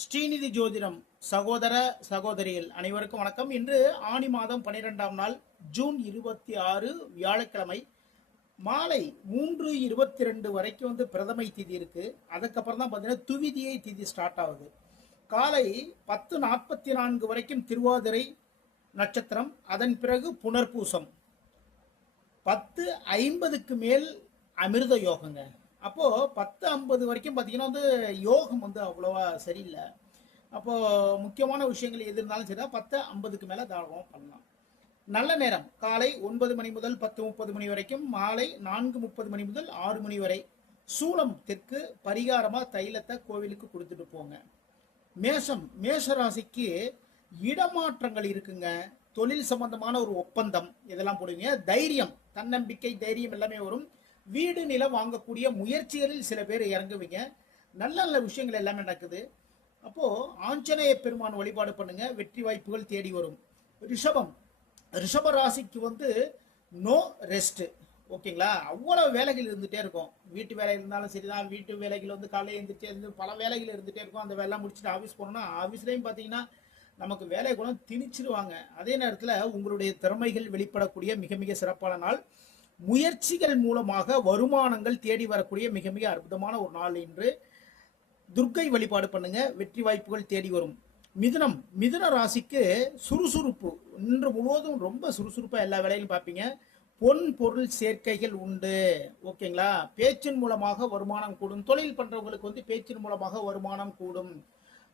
ஸ்ரீநிதி ஜோதிடம் சகோதர சகோதரிகள் அனைவருக்கும் வணக்கம். இன்று ஆனி மாதம் 12ஆம் நாள் ஜூன் 26 வியாழக்கிழமை மாலை 3:22 வரைக்கும் பிரதமை திதி இருக்கு. அதுக்கப்புறம் தான் பார்த்தீங்கன்னா துவிதியை திதி ஸ்டார்ட் ஆகுது. காலை 10:44 வரைக்கும் திருவாதிரை நட்சத்திரம், அதன் பிறகு புனர்பூசம். 10:50க்கு மேல் அமிர்த யோகங்க. அப்போ 10:50 வரைக்கும் பார்த்தீங்கன்னா யோகம் அவ்வளவா சரியில்லை. அப்போ முக்கியமான விஷயங்கள் எது இருந்தாலும் சரி 10:50க்கு மேல தாராளமாக பண்ணலாம். நல்ல நேரம் காலை 9 மணி முதல் 10:30 மணி வரைக்கும், மாலை 4:30 மணி முதல் 6 மணி வரை. சூலம் தெற்கு, பரிகாரமா தைலத்தை கோவிலுக்கு கொடுத்துட்டு போங்க. மேஷ ராசிக்கு இடமாற்றங்கள் இருக்குங்க. தொழில் சம்பந்தமான ஒரு ஒப்பந்தம் இதெல்லாம் போடுவீங்க. தைரியம், தன்னம்பிக்கை, தைரியம் எல்லாமே வரும். வீடு நிலம் வாங்கக்கூடிய முயற்சிகளில் சில பேர் இறங்குவீங்க. நல்ல நல்ல விஷயங்கள் எல்லாமே நடக்குது. அப்போ ஆஞ்சநேய பெருமான் வழிபாடு பண்ணுங்க, வெற்றி வாய்ப்புகள் தேடி வரும். ரிஷப ராசிக்கு நோ ரெஸ்ட். ஓகேங்களா, அவ்வளவு வேலைகள் இருந்துட்டே இருக்கும். வீட்டு வேலை இருந்தாலும் சரிதான், வீட்டு வேலைகள் காலையில் இருந்துட்டே பல வேலைகள் இருந்துட்டே இருக்கும். அந்த வேலை முடிச்சுட்டு ஆஃபீஸ் போனோம்னா ஆஃபீஸ்லையும் பார்த்தீங்கன்னா நமக்கு வேலை கூட திணிச்சிருவாங்க. அதே நேரத்தில் உங்களுடைய திறமைகள் வெளிப்படக்கூடிய மிக மிக சிறப்பான நாள். முயற்சிகள் மூலமாக வருமானங்கள் தேடி வரக்கூடிய மிக மிக அற்புதமான ஒரு நாள் இன்று. துர்க்கை வழிபாடு பண்ணுங்க, வெற்றி வாய்ப்புகள் தேடி வரும். மிதுன ராசிக்கு சுறுசுறுப்பு இன்று முழுவதும் ரொம்ப சுறுசுறுப்பா எல்லா வேலையிலும் பார்ப்பீங்க. பொன் பொருள் சேர்க்கைகள் உண்டு. ஓகேங்களா, பேச்சின் மூலமாக வருமானம் கூடும். தொழில் பண்றவங்களுக்கு பேச்சின் மூலமாக வருமானம் கூடும்.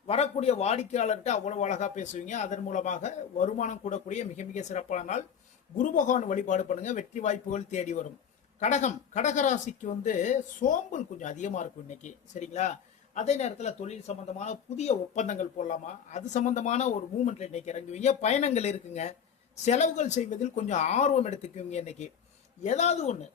வரக்கூடிய வாடிக்கையாளர்கிட்ட அவ்வளவு அழகா பேசுவீங்க. அதன் மூலமாக வருமானம் கூடக்கூடிய மிக மிக சிறப்பான நாள். குரு பகவான் வழிபாடு பண்ணுங்க, வெற்றி வாய்ப்புகள் தேடி வரும். கடகராசிக்கு சோம்பல் கொஞ்சம் அதிகமா இருக்கும் இன்னைக்கு, சரிங்களா. அதே நேரத்தில் தொழில் சம்பந்தமான புதிய ஒப்பந்தங்கள் போடலாமா, அது சம்பந்தமான ஒரு மூமெண்ட்ல இன்னைக்கு இறங்குவீங்க. பயணங்கள் இருக்குங்க. செலவுகள் செய்வதில் கொஞ்சம் ஆர்வம் எடுத்துக்குவீங்க இன்னைக்கு. ஏதாவது ஒன்று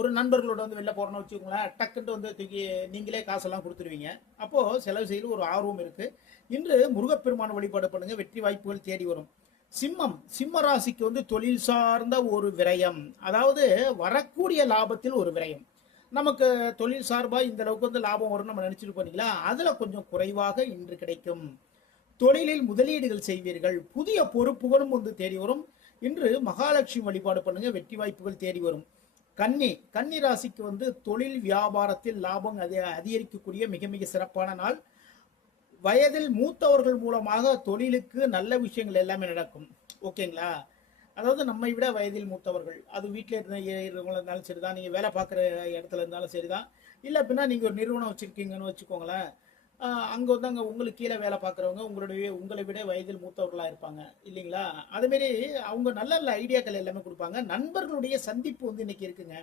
ஒரு நண்பர்களோட வெளில போறோம்னு வச்சுக்கோங்களேன், டக்குன்ட்டு தூக்கி நீங்களே காசெல்லாம் கொடுத்துருவீங்க. அப்போ செலவு செய்து ஒரு ஆர்வம் இருக்கு. இன்று முருகப்பெருமான வழிபாடு பண்ணுங்க, வெற்றி வாய்ப்புகள் தேடி வரும். சிம்ம ராசிக்கு தொழில் சார்ந்த ஒரு விரயம், அதாவது வரக்கூடிய லாபத்தில் ஒரு விரயம். நமக்கு தொழில் சார்பா இந்த அளவுக்கு லாபம் வரும் நம்ம நினைச்சிட்டு போனீங்களா, அதுல கொஞ்சம் குறைவாக இன்று கிடைக்கும். தொழிலில் முதலீடுகள் செய்வீர்கள். புதிய பொறுப்புகளும் தேடி வரும். இன்று மகாலட்சுமி வழிபாடு பண்ணுங்க, வெற்றி வாய்ப்புகள் தேடி வரும். கன்னி ராசிக்கு தொழில் வியாபாரத்தில் லாபம் அதிகரிக்கக்கூடிய மிக மிக சிறப்பான நாள். வயதில் மூத்தவர்கள் மூலமாக தொழிலுக்கு நல்ல விஷயங்கள் எல்லாமே நடக்கும். ஓகேங்களா, அதாவது நம்மை விட வயதில் மூத்தவர்கள், அது வீட்டில் இருந்தாலும் சரிதான், நீங்க வேலை பார்க்குற இடத்துல இருந்தாலும் சரிதான், இல்லை அப்படின்னா நீங்க ஒரு நிறுவனம் வச்சிருக்கீங்கன்னு வச்சுக்கோங்களேன். அங்க அங்க உங்களுக்கு கீழே வேலை பார்க்குறவங்க உங்களை விட வயதில் மூத்தவர்களா இருப்பாங்க இல்லைங்களா. அதுமாரி அவங்க நல்ல நல்ல ஐடியாக்கள் எல்லாமே கொடுப்பாங்க. நண்பர்களுடைய சந்திப்பு இன்னைக்கு இருக்குங்க.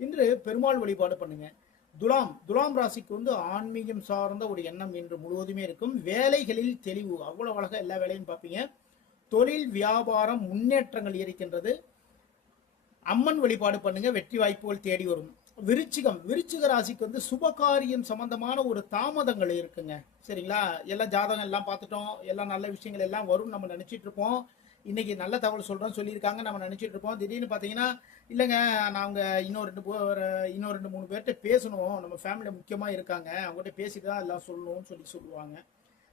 இன்று பெருமாள் வழிபாடு பண்ணுங்க. துலாம் ராசிக்கு ஆன்மீகம் சார்ந்த ஒரு எண்ணம் இன்று முழுவதுமே இருக்கும். வேலைகளில் தெளிவு, அவ்வளவு அழகா எல்லா வேலையும் பார்ப்பீங்க. தொழில் வியாபாரம் முன்னேற்றங்கள் இருக்கின்றது. அம்மன் வழிபாடு பண்ணுங்க, வெற்றி வாய்ப்புகள் தேடி வரும். விருச்சிக ராசிக்கு சுபகாரியம் சம்பந்தமான ஒரு தாமதங்கள் இருக்குங்க, சரிங்களா. எல்லாம் ஜாதகம் எல்லாம் பார்த்துட்டோம், எல்லாம் நல்ல விஷயங்கள் எல்லாம் வரும் நம்ம நினைச்சிட்டு இருப்போம். இன்னைக்கு நல்ல தகவல் சொல்லியிருக்காங்க நம்ம நினைச்சிட்டு இருப்போம். திடீர்னு பார்த்தீங்கன்னா இல்லைங்க, நாங்கள் இன்னும் 2-3 பேர்கிட்ட பேசணும், நம்ம ஃபேமிலியில் முக்கியமாக இருக்காங்க, அவங்ககிட்ட பேசிட்டு தான் எல்லாம் சொல்லணும்னு சொல்லுவாங்க,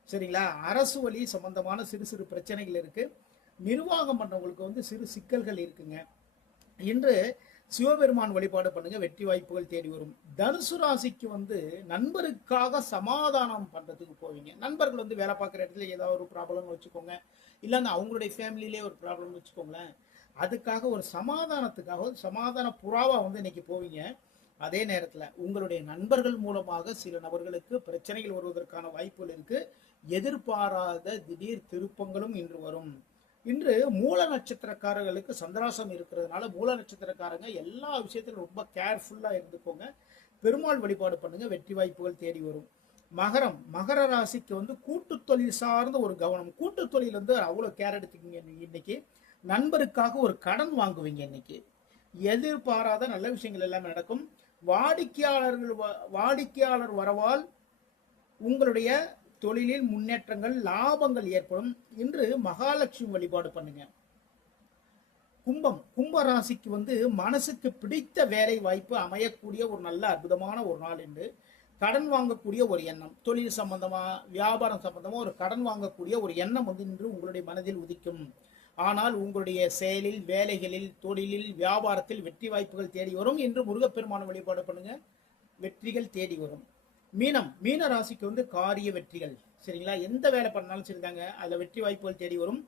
சரிங்களா. அரசு வழி சம்பந்தமான சிறு சிறு பிரச்சனைகள் இருக்கு. நிர்வாகம் பண்றவங்களுக்கு சிறு சிக்கல்கள் இருக்குங்க. இன்று சிவபெருமான் வழிபாடு பண்ணுங்க, வெற்றி வாய்ப்புகள் தேடி வரும். தனுசு ராசிக்கு நண்பருக்காக சமாதானம் பண்றதுக்கு போவீங்க. நண்பர்கள் வேலை பார்க்குற இடத்துல ஏதாவது ஒரு ப்ராப்ளம் வச்சுக்கோங்க, இல்லைன்னா அவங்களுடைய ஃபேமிலியிலே ஒரு ப்ராப்ளம் வச்சுக்கோங்களேன், அதுக்காக ஒரு சமாதானத்துக்காக சமாதான புறாவா இன்னைக்கு போவீங்க. அதே நேரத்தில் உங்களுடைய நண்பர்கள் மூலமாக சில நபர்களுக்கு பிரச்சனைகள் வருவதற்கான வாய்ப்புகள் இருக்கு. எதிர்பாராத திடீர் திருப்பங்களும் இன்று வரும். இன்று மூல நட்சத்திரக்காரர்களுக்கு சந்திராசம் இருக்கிறதுனால மூல நட்சத்திரக்காரங்க எல்லா விஷயத்திலும் ரொம்ப கேர்ஃபுல்லா இருந்துக்கோங்க. பெருமாள் வழிபாடு பண்ணுங்க, வெற்றி வாய்ப்புகள் தேடி வரும். மகர ராசிக்கு கூட்டு தொழில் சார்ந்த ஒரு கவனம். கூட்டு தொழில் அவ்வளவு கேர் எடுத்துக்கீங்க. இன்னைக்கு நண்பருக்காக ஒரு கடன் வாங்குவீங்க. இன்னைக்கு எதிர்பாராத நல்ல விஷயங்கள் எல்லாம் நடக்கும். வாடிக்கையாளர் வரவால் உங்களுடைய தொழிலில் முன்னேற்றங்கள் லாபங்கள் ஏற்படும். இன்று மகாலட்சுமி வழிபாடு பண்ணுங்க. கும்ப ராசிக்கு மனசுக்கு பிடித்த வேலை வாய்ப்பு அமையக்கூடிய ஒரு நல்ல அற்புதமான ஒரு நாள் என்று. கடன் வாங்கக்கூடிய ஒரு எண்ணம், தொழில் சம்பந்தமா வியாபாரம் சம்பந்தமா ஒரு கடன் வாங்கக்கூடிய ஒரு எண்ணம் வந்து இன்று உங்களுடைய மனதில் உதிக்கும். ஆனால் உங்களுடைய செயலில், வேலைகளில், தொழிலில், வியாபாரத்தில் வெற்றி வாய்ப்புகள் தேடி வரும் என்று முருகப்பெருமான வழிபாடு பண்ணுங்க. வெற்றிகள் தேடி வரும். மீன ராசிக்கு வந்து காரிய வெற்றிகள், சரிங்களா? எந்த வேலை பண்ணாலும் சரிதாங்க, அதில் வெற்றி வாய்ப்புகள் தேடி வரும்.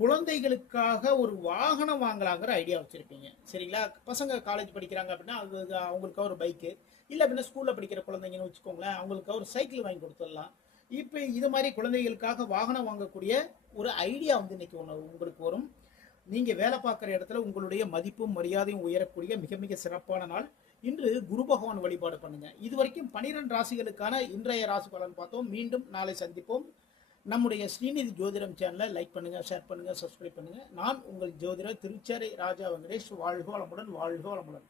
குழந்தைகளுக்காக ஒரு வாகனம் வாங்கலாங்கிற ஐடியா வச்சுருப்பீங்க, சரிங்களா? பசங்க காலேஜ் படிக்கிறாங்க அப்படின்னா அது அவங்களுக்காக ஒரு பைக்கு, இல்லை அப்படின்னா ஸ்கூலில் படிக்கிற குழந்தைங்கன்னு வச்சுக்கோங்களேன், அவங்களுக்காக ஒரு சைக்கிள் வாங்கி கொடுத்துடலாம். இப்போ இது மாதிரி குழந்தைகளுக்காக வாகனம் வாங்கக்கூடிய ஒரு ஐடியா வந்து இன்னைக்கு உங்களுக்கு வரும். நீங்கள் வேலை பார்க்குற இடத்துல உங்களுடைய மதிப்பும் மரியாதையும் உயரக்கூடிய மிக மிக சிறப்பான நாள். இன்று குரு பகவான் வழிபாடு பண்ணுங்க. இதுவரைக்கும் 12 ராசிகளுக்கான இன்றைய ராசி பலன் பார்த்தோம். மீண்டும் நாளை சந்திப்போம். நம்முடைய ஸ்ரீநிதி ஜோதிடம் சேனலை லைக் பண்ணுங்க, ஷேர் பண்ணுங்க, சப்ஸ்கிரைப் பண்ணுங்க. நான் உங்கள் ஜோதிடர் திருச்சேரை ராஜா வெங்கடேஷ். வாழ்க வளமுடன், வாழ்க வளமுடன்.